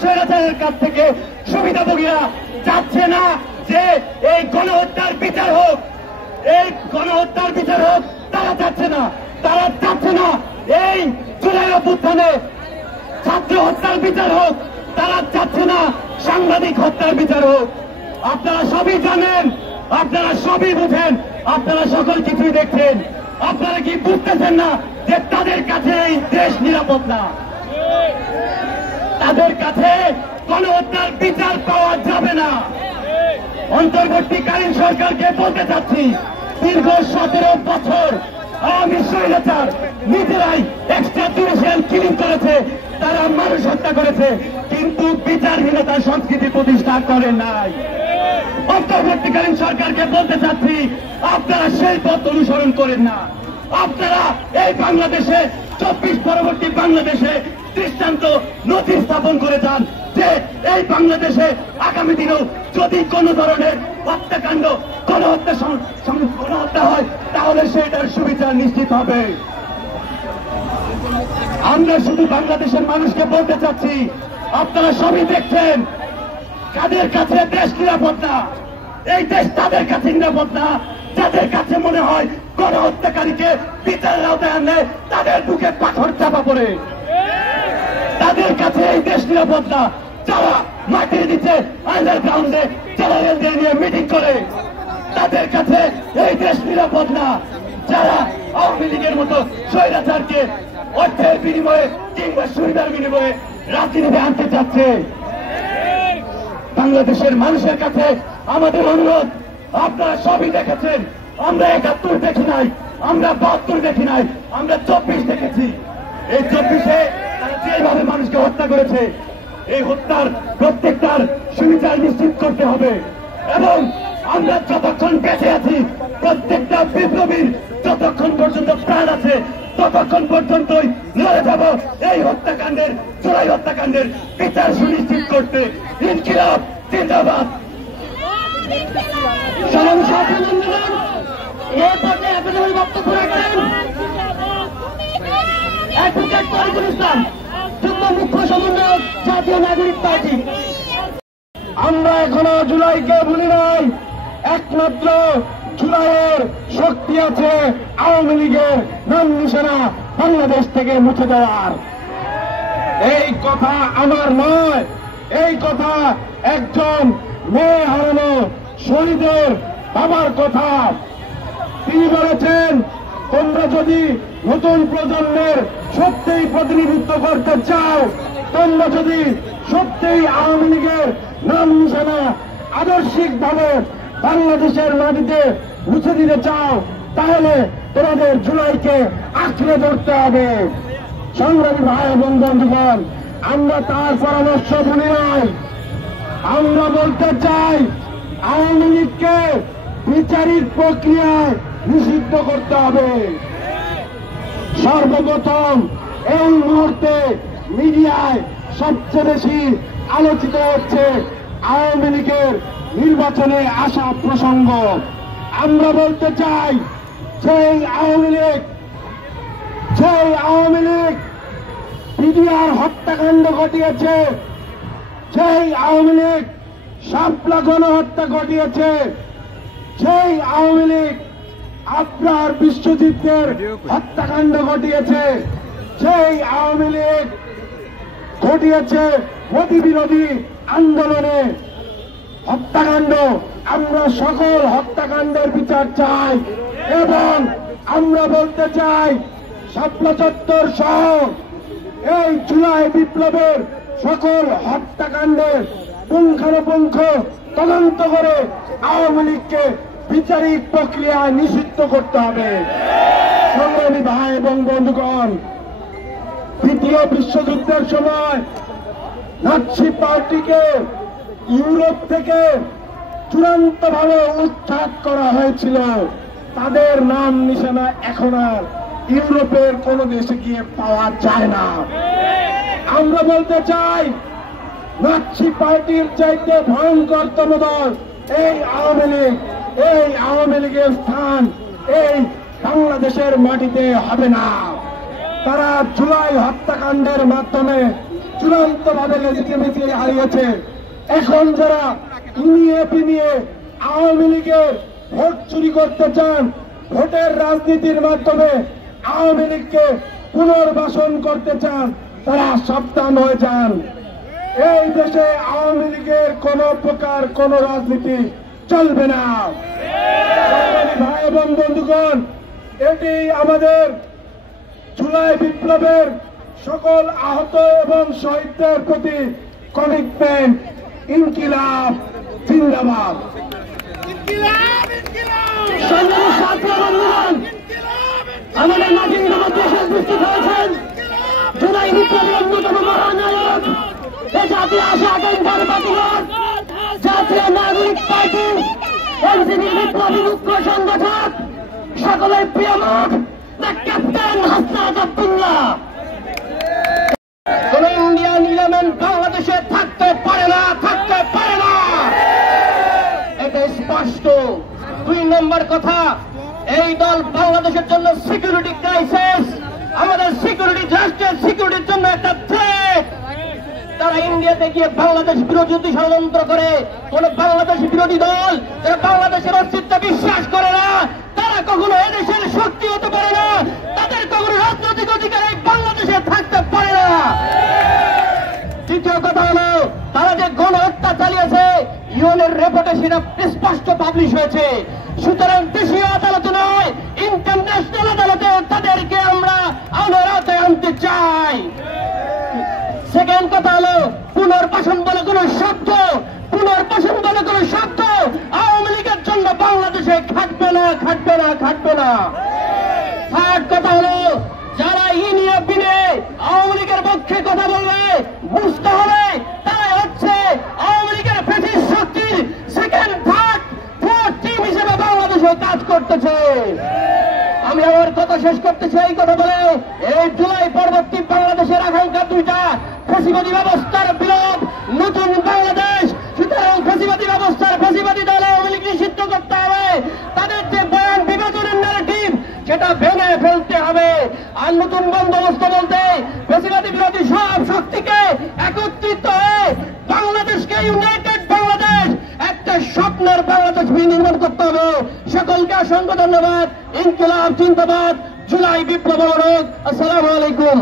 স্বৈরাচারের কাছ থেকে সুবিধাভোগীরা চাচ্ছে না যে এই গণহত্যার বিচার হোক, এই গণহত্যার বিচার হোক। তারা চাচ্ছে না, তারা চাচ্ছে না এই জুলাই অভ্যুত্থানে ছাত্র হত্যার বিচার হোক, তারা চাচ্ছে না সাংবাদিক হত্যার বিচার হোক। আপনারা সবই জানেন, আপনারা সবই বুঝেন, আপনারা সকল কিছুই দেখছেন। আপনারা কি বুঝতেছেন না যে তাদের কাছে এই দেশ নিরাপদ না? তাদের কাছে গণহত্যার বিচার পাওয়া যাবে না। অন্তর্বর্তীকালীন সরকারকে বলতে চাচ্ছি, দীর্ঘ 17 বছর আওয়ামী স্বৈরাচার নিজেরাই এক্সট্রা জুডিশিয়াল কিলিং করেছে, তারা মানুষ হত্যা করেছে, কিন্তু বিচারহীনতার সংস্কৃতি প্রতিষ্ঠা করে নাই। অন্তর্বর্তীকালীন সরকারকে বলতে চাচ্ছি, আপনারা সেই পথ অনুসরণ করেন না। আপনারা এই বাংলাদেশে 24 পরবর্তী বাংলাদেশে দৃষ্টান্ত নথি স্থাপন করে যান যে এই বাংলাদেশে আগামী দিনেও যদি কোন ধরনের হত্যাকাণ্ড গণহত্যা হয় তাহলে সেটার সুবিচার নিশ্চিত হবে। আমরা শুধু বাংলাদেশের মানুষকে বলতে চাচ্ছি, আপনারা সবই দেখছেন, কাদের কাছে দেশ নিরাপদ না। এই দেশ তাদের কাছে নিরাপদ না যাদের কাছে মনে হয় গণহত্যাকারীকে বিচারের আওতায় আনলে তাদের বুকে পাথর চাপা পড়ে। তাদের কাছে এই দেশ নিরাপদ না যারা মাটির নিচে আন্ডারগ্রাউন্ডে জেনারেলদের নিয়ে মিটিং করে। তাদের কাছে এই দেশ নিরাপদ না যারা আওয়ামী লীগের মতো স্বৈরাচারকে অর্থের বিনিময়ে কিংবা সুবিধার বিনিময়ে রাজনীতিতে আনতে চাচ্ছে। বাংলাদেশের মানুষের কাছে আমাদের অনুরোধ, আপনারা সবই দেখেছেন, আমরা 71 দেখি নাই, আমরা 72 দেখি নাই, আমরা 24 দেখেছি। এই 24-এ তারা যেভাবে মানুষকে হত্যা করেছে, এই হত্যার প্রত্যেকটার সুবিচার নিশ্চিত করতে হবে। এবং আমরা যতক্ষণ বেঁচে আছি, প্রত্যেকটা বিপ্লবীর যতক্ষণ পর্যন্ত প্রাণ আছে ততক্ষণ পর্যন্তই লড়ে যাব এই হত্যাকাণ্ডের, জুলাই হত্যাকাণ্ডের বিচার সুনিশ্চিত করতে। ইনকিলাব জিন্দাবাদ। এই পর্যায়ে আপনাদের বক্তব্য রাখবেন অ্যাডভোকেট তরিকুল ইসলাম, যুগ্ম মুখ্য সমন্বয়ক, জাতীয় নাগরিক পার্টি। আমরা এখনো জুলাইকে ভুলি নাই। একমাত্র জুলাইয়ের শক্তি আছে আওয়ামী লীগের নাম নিশানা বাংলাদেশ থেকে মুছে দেওয়ার। এই কথা আমার নয়, এই কথা একজন মেয়ে হারানো শহীদের বাবার কথা। তিনি বলেছেন, তোমরা যদি নতুন প্রজন্মের সত্যিই প্রতিনিধিত্ব করতে চাও, তোমরা যদি সত্যিই আওয়ামী লীগের নাম নিশানা আদর্শিকভাবে বাংলাদেশের মাটিতে মুছে দিতে চাও, তাহলে তোমাদের জুলাইকে আঁকড়ে ধরতে হবে। সংগ্রামী ভাই এবং বন্ধুগণ, আমরা তার পরামর্শ ভুলি নাই। আমরা বলতে চাই, আওয়ামী লীগকে বিচারিক প্রক্রিয়ায় নিষিদ্ধ করতে হবে। সর্বপ্রথম এই মুহূর্তে মিডিয়ায় সবচেয়ে বেশি আলোচিত হচ্ছে আওয়ামী লীগের নির্বাচনে আসা প্রসঙ্গ। আমরা বলতে চাই, সেই আওয়ামী লীগ পিডিআর হত্যাকাণ্ড ঘটিয়েছে, সেই আওয়ামী লীগ শাপলা গণহত্যা ঘটিয়েছে, সেই আওয়ামী লীগ আপনার বিশ্বজিতের হত্যাকাণ্ড ঘটিয়েছে, সেই আওয়ামী লীগ ঘটিয়েছে মোদী বিরোধী আন্দোলনে হত্যাকাণ্ড। আমরা সকল হত্যাকাণ্ডের বিচার চাই এবং আমরা বলতে চাই, শাপলা চত্বর সহ এই জুলাই বিপ্লবের সকল হত্যাকাণ্ডের পুঙ্খানুপুঙ্খ তদন্ত করে আওয়ামী লীগকে বিচারিক প্রক্রিয়ায় নিষিদ্ধ করতে হবে। সংগ্রামী ভাই এবং বন্ধুগণ, দ্বিতীয় বিশ্বযুদ্ধের সময় নাৎসি পার্টিকে ইউরোপ থেকে চূড়ান্তভাবে উচ্ছেদ করা হয়েছিল। তাদের নাম নিশানা এখন আর ইউরোপের কোন দেশে গিয়ে পাওয়া যায় না। আমরা বলতে চাই, নাৎসি পার্টির চাইতে ভয়ঙ্করতম দল এই আওয়ামী লীগ। এই আওয়ামী লীগের স্থান এই বাংলাদেশের মাটিতে হবে না। তারা জুলাই হত্যাকাণ্ডের মাধ্যমে চূড়ান্ত ভাবে লেজিটিমেসি হারিয়েছে। এখন যারা ইনিয়ে বিনিয়ে আওয়ামী লীগের ভোট চুরি করতে চান, ভোটের রাজনীতির মাধ্যমে আওয়ামী লীগকে পুনর্বাসন করতে চান, তারা সাবধান হয়ে যান। এই দেশে আওয়ামী লীগের কোন প্রকার কোন রাজনীতি চলবে না। ভাই এবং বন্ধুগণ, এটি আমাদের জুলাই বিপ্লবের সকল আহত এবং শহীদদের প্রতি কমিটমেন্ট। ইনকিলাব জিন্দাবাদ। আমাদের মাঝে দেশে উপস্থিত হয়েছেন জুলাই বিপ্লবের অন্যতম মহানায়ক, জাতীয় আশা আকাঙ্ক্ষার বাতিঘর, জাতীয় নাগরিক পার্টি এনসিপির বিপ্লবী মুখ্য সংগঠক, সকলের প্রিয় মুখ দ্য ক্যাপ্টেন হাসনাত আব্দুল্লাহ। কোন ইন্ডিয়ান ইলেমেন্ট বাংলাদেশে থাকতে পারে না, থাকতে পারে না, এটা স্পষ্ট। 2 নম্বর কথা, এই দল বাংলাদেশের জন্য সিকিউরিটি ক্রাইসিস, আমাদের সিকিউরিটি, রাষ্ট্রের সিকিউরিটির জন্য একটা থ্রেট। তারা ইন্ডিয়াতে গিয়ে বাংলাদেশ বিরোধী ষড়যন্ত্র করে। কোন বাংলাদেশ বিরোধী দল যারা বাংলাদেশের অস্তিত্বে বিশ্বাস করে না, তারা কখনো এদেশের শক্তি হতে পারে না, তাদের কখনো রাজনৈতিক অধিকার এই বাংলাদেশে থাকতে পারে না। দ্বিতীয় কথা হলো, তারা যে গণহত্যা চালিয়েছে, ইউএনের রিপোর্টে সেটা স্পষ্ট পাবলিশ হয়েছে। সুতরাং দেশীয় আদালতে নয়, ইন্টারন্যাশনাল আদালতে তাদেরকে আমরা আদালতে আনতে চাই। সেকেন্ড কথা হলো, পুনর্বাসন বলে কোন শব্দ, পুনর্বাসন বলে কোন শব্দ আওয়ামী লীগের জন্য বাংলাদেশে খাটবে না, খাটবে না, খাটবে না। থার্ড কথা হলো, যারা ইনিয়ে বিনে আওয়ামী লীগের পক্ষে কথা বলবে, বুঝতে হবে তারা হচ্ছে আওয়ামী লীগের ফ্যাসিস্ট শক্তির সেকেন্ড, থার্ড, ফোর্থ টিম হিসেবে বাংলাদেশে কাজ করতেছে। আমি আমার কথা শেষ করতে চাই কথা বলে, এই জুলাই পরবর্তী বাংলাদেশের আকাঙ্ক্ষা 2টা, ফ্যাসিবাদী ব্যবস্থার বিলোপ, নতুন বাংলাদেশ। সুতরাং ফ্যাসিবাদী ব্যবস্থার ফ্যাসিবাদী দল আওয়ামী লীগ নিষিদ্ধ করতে হবে। তাদের যে বয়ান বিভাজনের ন্যারেটিভ, সেটা ভেঙে ফেলতে হবে। আর নতুন বন্দোবস্ত বলতে ফ্যাসিবাদী বিরোধী সব শক্তিকে একত্রিত হয়ে বাংলাদেশকে ইউনাইটেড বাংলাদেশ, একটা স্বপ্নের বাংলাদেশ নির্মাণ করতে হবে। সকলকে অসংখ্য ধন্যবাদ। ইনকিলাব জিন্দাবাদ, জুলাই বিপ্লব অবরোধ। আসসালামু আলাইকুম।